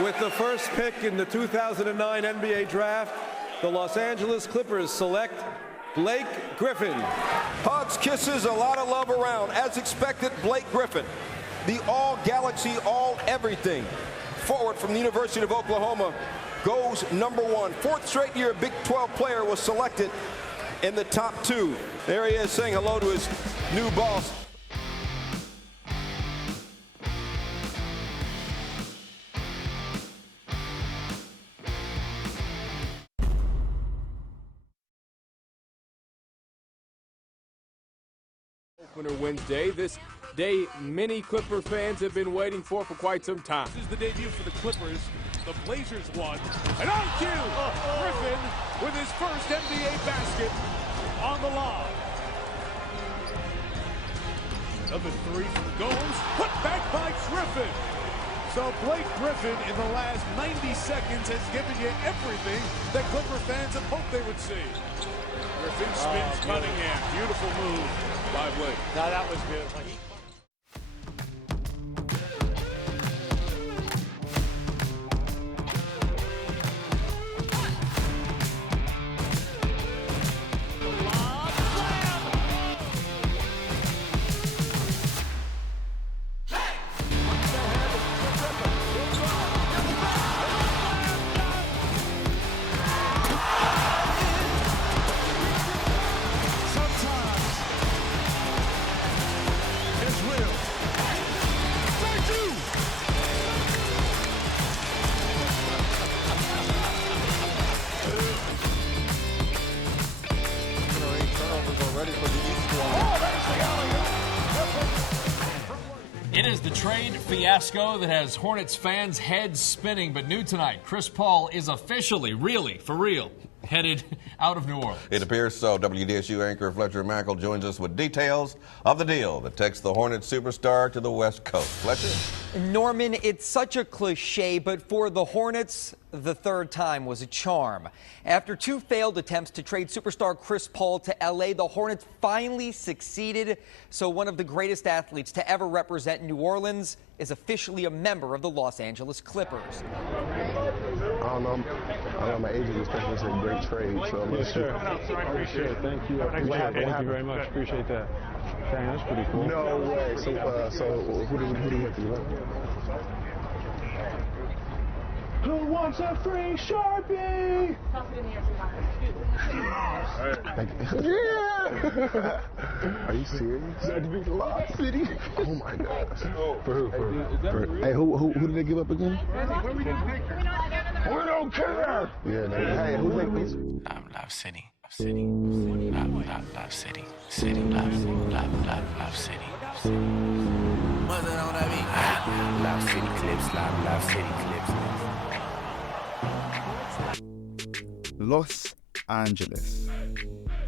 With the first pick in the 2009 NBA Draft, the Los Angeles Clippers select Blake Griffin. Hugs, kisses, a lot of love around. As expected, Blake Griffin, the all-galaxy, all-everything forward from the University of Oklahoma, goes #1. Fourth straight year a Big 12 player was selected in the top 2. There he is saying hello to his new boss. Opener Wednesday, this day many Clipper fans have been waiting for quite some time. This is the debut for the Clippers. The Blazers won. And on cue, Griffin with his first NBA basket on the lob. Number 3 from Gomes, put back by Griffin. So Blake Griffin in the last 90 seconds has given you everything that Clipper fans have hoped they would see. Griffin spins Cunningham. Beautiful move by Blake. No, that was beautiful. It is the trade fiasco that has Hornets fans' heads spinning, but new tonight, Chris Paul is officially, really, for real, headed out of New Orleans. It appears so. WDSU anchor Fletcher Mackel joins us with details of the deal that takes the Hornets superstar to the West Coast. Fletcher? Norman, it's such a cliche, but for the Hornets, the third time was a charm. After 2 failed attempts to trade superstar Chris Paul to L.A., the Hornets finally succeeded. So one of the greatest athletes to ever represent New Orleans is officially a member of the Los Angeles Clippers. I don't know. My agent was thinking it's a great trade. So yes, sir. Appreciate it. Thank you. Thank you very much. Appreciate that. Dang, that's pretty cool. No way. So who do you have to love? Who wants a free Sharpie? Yeah! Are you serious? That'd be Lob City. Oh my gosh. For who? Hey, who did they give up again? We don't care. Yeah, hey, who's that piece? Lob City. City. Lob City. City. Lob City. Lob City Clips. Lob City Clips. Los Angeles,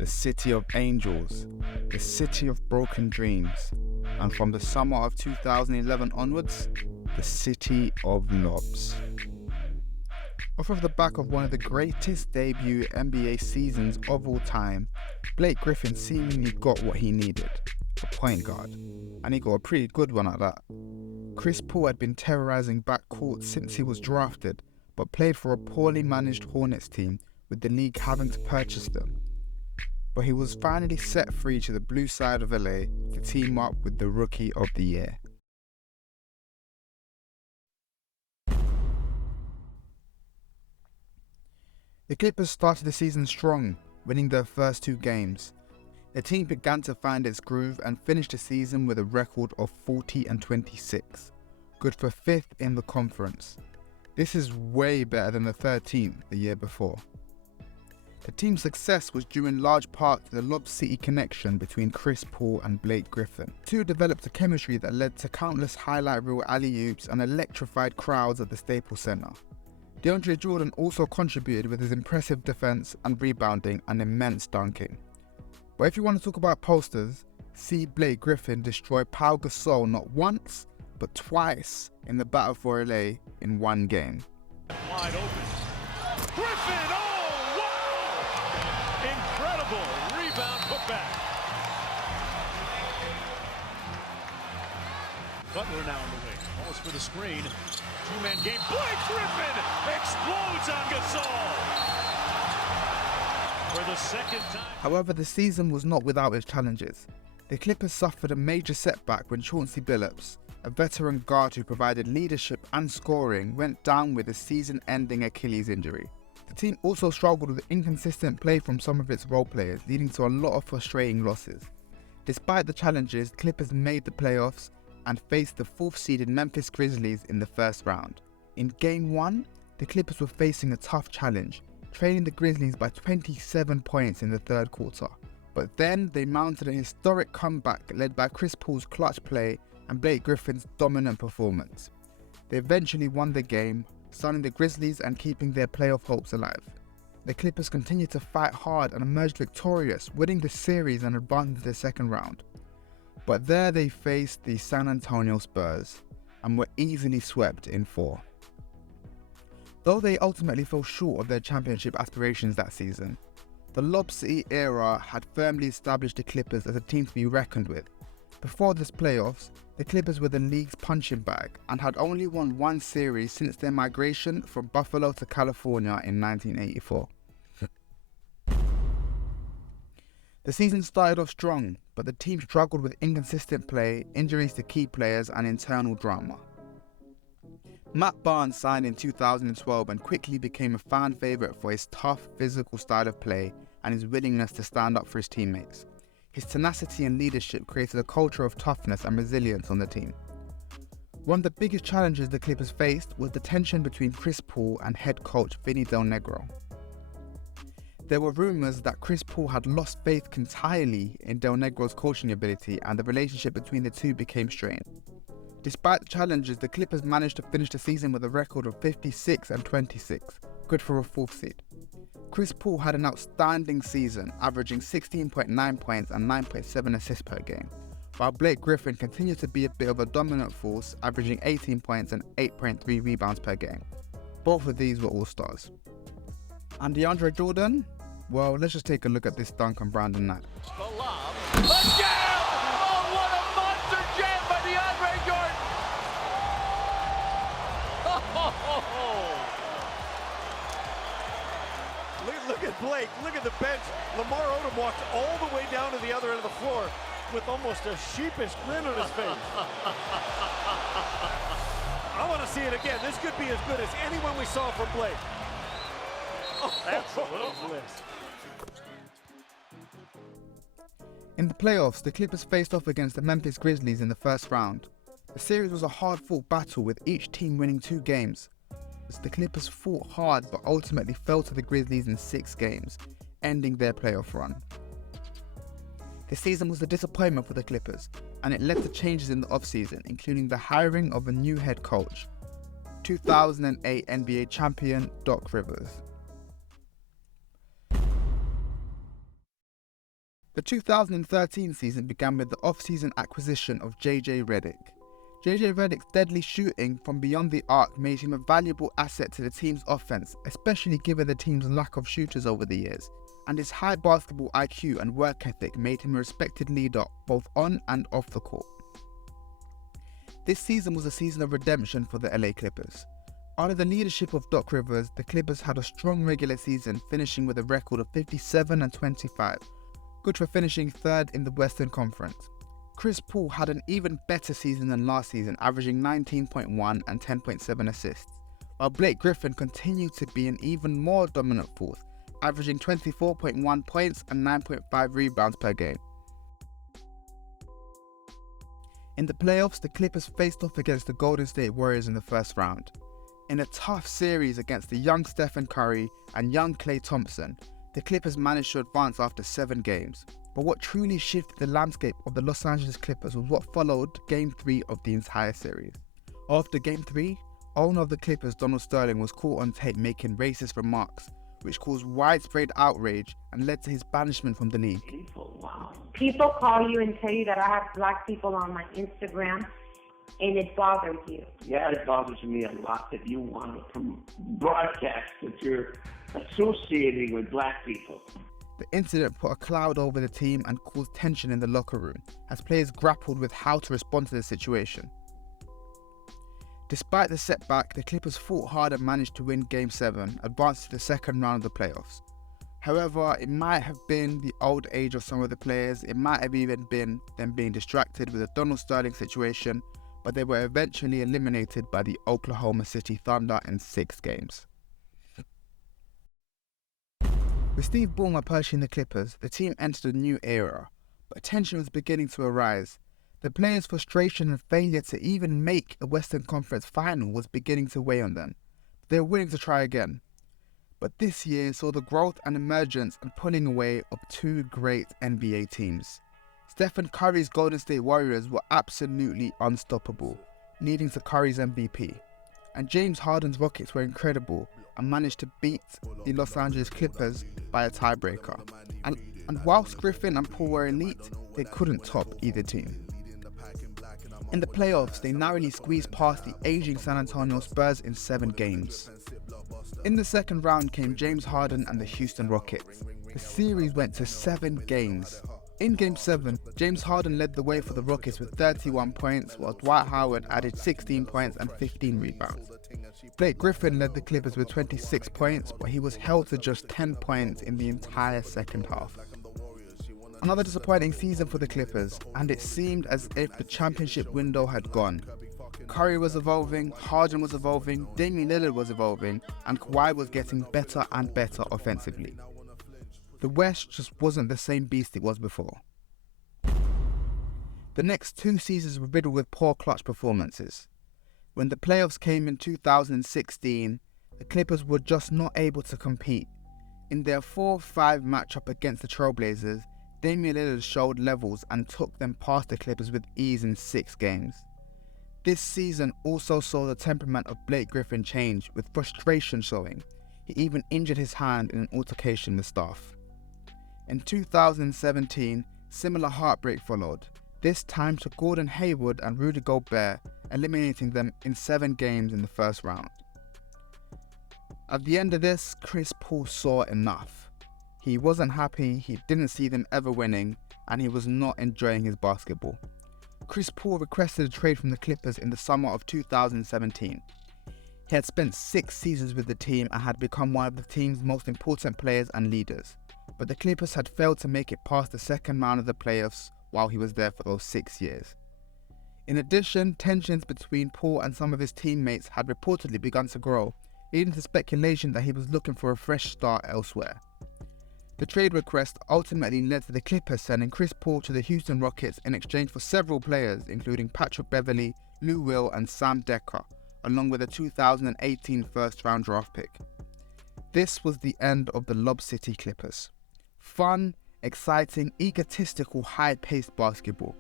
the city of angels, the city of broken dreams, and from the summer of 2011 onwards, the city of lobs. Off of the back of one of the greatest debut NBA seasons of all time, Blake Griffin seemingly got what he needed, a point guard, and he got a pretty good one at that. Chris Paul had been terrorizing backcourt since he was drafted, but played for a poorly managed Hornets team with the league having to purchase them. But he was finally set free to the blue side of LA to team up with the Rookie of the Year. The Clippers started the season strong, winning their first 2 games. The team began to find its groove and finished the season with a record of 40-26, good for 5th in the conference. This is way better than the 13th the year before. The team's success was due in large part to the Lob City connection between Chris Paul and Blake Griffin. The two developed a chemistry that led to countless highlight reel alley-oops and electrified crowds at the Staples Center. DeAndre Jordan also contributed with his impressive defense and rebounding and immense dunking. But if you want to talk about posters, see Blake Griffin destroy Pau Gasol not once, but twice in the battle for LA in one game. Wide open. Griffin! Oh, wow! Incredible rebound putback. Butler now in the wing. Ball Goes for the screen. Two-man game. Blake Griffin explodes on Gasol. For the second time. However, the season was not without its challenges. The Clippers suffered a major setback when Chauncey Billups, a veteran guard who provided leadership and scoring, went down with a season-ending Achilles injury. The team also struggled with inconsistent play from some of its role players, leading to a lot of frustrating losses. Despite the challenges, the Clippers made the playoffs and faced the 4th-seeded Memphis Grizzlies in the first round. In Game 1, the Clippers were facing a tough challenge, trailing the Grizzlies by 27 points in the third quarter. But then they mounted a historic comeback led by Chris Paul's clutch play and Blake Griffin's dominant performance. They eventually won the game, stunning the Grizzlies and keeping their playoff hopes alive. The Clippers continued to fight hard and emerged victorious, winning the series and advancing to the second round. But there they faced the San Antonio Spurs and were easily swept in 4. Though they ultimately fell short of their championship aspirations that season, the Lob City era had firmly established the Clippers as a team to be reckoned with. Before this playoffs, the Clippers were the league's punching bag and had only won one series since their migration from Buffalo to California in 1984. The season started off strong, but the team struggled with inconsistent play, injuries to key players, and internal drama. Matt Barnes signed in 2012 and quickly became a fan favourite for his tough, physical style of play and his willingness to stand up for his teammates. His tenacity and leadership created a culture of toughness and resilience on the team. One of the biggest challenges the Clippers faced was the tension between Chris Paul and head coach Vinny Del Negro. There were rumours that Chris Paul had lost faith entirely in Del Negro's coaching ability, and the relationship between the two became strained. Despite the challenges, the Clippers managed to finish the season with a record of 56-26, good for a 4th seed. Chris Paul had an outstanding season, averaging 16.9 points and 9.7 assists per game, while Blake Griffin continued to be a bit of a dominant force, averaging 18 points and 8.3 rebounds per game. Both of these were all-stars. And DeAndre Jordan? Well, let's just take a look at this dunk on Brandon Knight. The lob. Let's go! Oh, what a monster jam by DeAndre Jordan! Oh. Look at Blake. Look at the bench. Lamar Odom walked all the way down to the other end of the floor with almost a sheepish grin on his face. I want to see it again. This could be as good as anyone we saw from Blake. That's a little bliss. In the playoffs, the Clippers faced off against the Memphis Grizzlies in the first round. The series was a hard-fought battle with each team winning 2 games. As the Clippers fought hard but ultimately fell to the Grizzlies in 6 games, ending their playoff run. The season was a disappointment for the Clippers, and it led to changes in the offseason, including the hiring of a new head coach, 2008 NBA champion Doc Rivers. The 2013 season began with the off-season acquisition of JJ Redick. JJ Redick's deadly shooting from beyond the arc made him a valuable asset to the team's offense, especially given the team's lack of shooters over the years, and his high basketball IQ and work ethic made him a respected leader both on and off the court. This season was a season of redemption for the LA Clippers. Under the leadership of Doc Rivers, the Clippers had a strong regular season, finishing with a record of 57-25. Good for finishing 3rd in the Western Conference. Chris Paul had an even better season than last season, averaging 19.1 and 10.7 assists, while Blake Griffin continued to be an even more dominant force, averaging 24.1 points and 9.5 rebounds per game. In the playoffs, the Clippers faced off against the Golden State Warriors in the first round. In a tough series against the young Stephen Curry and young Klay Thompson, the Clippers managed to advance after 7 games. But what truly shifted the landscape of the Los Angeles Clippers was what followed Game 3 of the entire series. After Game 3, owner of the Clippers, Donald Sterling, was caught on tape making racist remarks, which caused widespread outrage and led to his banishment from the league. People call you and tell you that I have black people on my Instagram, and it bothers you. Yeah, it bothers me a lot that you want to broadcast that you're associating with black people. The incident put a cloud over the team and caused tension in the locker room as players grappled with how to respond to the situation. Despite the setback, the Clippers fought hard and managed to win Game 7, advancing to the second round of the playoffs. However, it might have been the old age of some of the players, it might have even been them being distracted with the Donald Sterling situation, but they were eventually eliminated by the Oklahoma City Thunder in 6 games. With Steve Ballmer purchasing the Clippers, the team entered a new era, but tension was beginning to arise. The players' frustration and failure to even make a Western Conference final was beginning to weigh on them. They were willing to try again. But this year saw the growth and emergence and pulling away of 2 great NBA teams. Stephen Curry's Golden State Warriors were absolutely unstoppable, leading to Curry's MVP. And James Harden's Rockets were incredible and managed to beat the Los Angeles Clippers by a tiebreaker. And whilst Griffin and Paul were elite, they couldn't top either team. In the playoffs, they narrowly squeezed past the aging San Antonio Spurs in 7 games. In the second round came James Harden and the Houston Rockets. The series went to 7 games. In Game 7, James Harden led the way for the Rockets with 31 points, while Dwight Howard added 16 points and 15 rebounds. Blake Griffin led the Clippers with 26 points, but he was held to just 10 points in the entire second half. Another disappointing season for the Clippers, and it seemed as if the championship window had gone. Curry was evolving, Harden was evolving, Damian Lillard was evolving, and Kawhi was getting better and better offensively. The West just wasn't the same beast it was before. The next 2 seasons were riddled with poor clutch performances. When the playoffs came in 2016, the Clippers were just not able to compete. In their 4-5 matchup against the Trailblazers, Damian Lillard showed levels and took them past the Clippers with ease in 6 games. This season also saw the temperament of Blake Griffin change, with frustration showing. He even injured his hand in an altercation with staff. In 2017, similar heartbreak followed, this time to Gordon Hayward and Rudy Gobert, eliminating them in 7 games in the first round. At the end of this, Chris Paul saw enough. He wasn't happy, he didn't see them ever winning, and he was not enjoying his basketball. Chris Paul requested a trade from the Clippers in the summer of 2017. He had spent 6 seasons with the team and had become one of the team's most important players and leaders, but the Clippers had failed to make it past the second round of the playoffs while he was there for those 6 years. In addition, tensions between Paul and some of his teammates had reportedly begun to grow, leading to speculation that he was looking for a fresh start elsewhere. The trade request ultimately led to the Clippers sending Chris Paul to the Houston Rockets in exchange for several players, including Patrick Beverley, Lou Will and Sam Dekker, along with a 2018 first-round draft pick. This was the end of the Lob City Clippers. Fun, exciting, egotistical, high-paced basketball,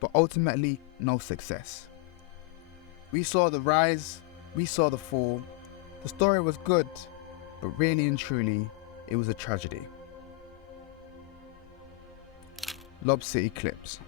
but ultimately no success. We saw the rise, we saw the fall. The story was good, but really and truly, it was a tragedy. Lob City Clips.